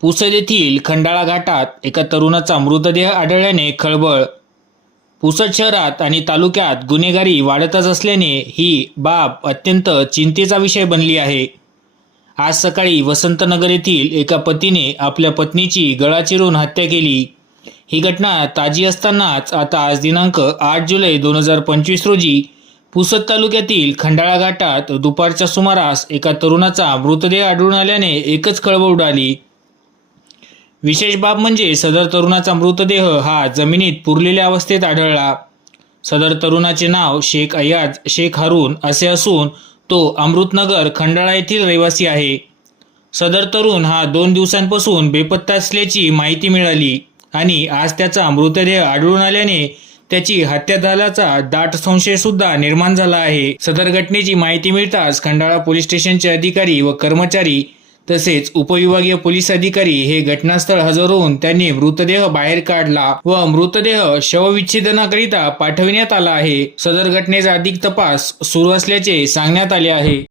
पुसद येथील खंडाळा घाटात एका तरुणाचा मृतदेह आढळल्याने खळबळ. पुसद शहरात आणि तालुक्यात गुन्हेगारी वाढतच असल्याने ही बाब अत्यंत चिंतेचा विषय बनली आहे. आज सकाळी वसंतनगर येथील एका पतीने आपल्या पत्नीची गळा चिरून हत्या केली. ही घटना ताजी असतानाच आता आज दिनांक आठ जुलै दोन हजार पंचवीस रोजी पुसद तालुक्यातील खंडाळा घाटात दुपारच्या सुमारास एका तरुणाचा मृतदेह आढळून आल्याने एकच खळबळ उडाली. विशेष बाब म्हणजे सदर तरुणाचा मृतदेह हा जमिनीत पुरलेल्या अवस्थेत आढळला. सदर तरुणाचे नाव शेख अयाज शेख हारून असे असून तो अमृतनगर खंडाळा येथील रहिवासी आहे. सदर तरुण हा दोन दिवसांपासून बेपत्ता असल्याची माहिती मिळाली आणि आज त्याचा मृतदेह आढळून आल्याने त्याची हत्या झाल्याचा दाट संशय सुद्धा निर्माण झाला आहे. सदर घटनेची माहिती मिळताच खंडाळा पोलीस स्टेशनचे अधिकारी व कर्मचारी तसेच उपविभागीय पोलीस अधिकारी हे घटनास्थळ हजर होऊन त्यांनी मृतदेह बाहेर काढला व मृतदेह शवविच्छेदनाकरिता पाठविण्यात आला आहे. सदर घटनेचा अधिक तपास सुरू असल्याचे सांगण्यात आले आहे.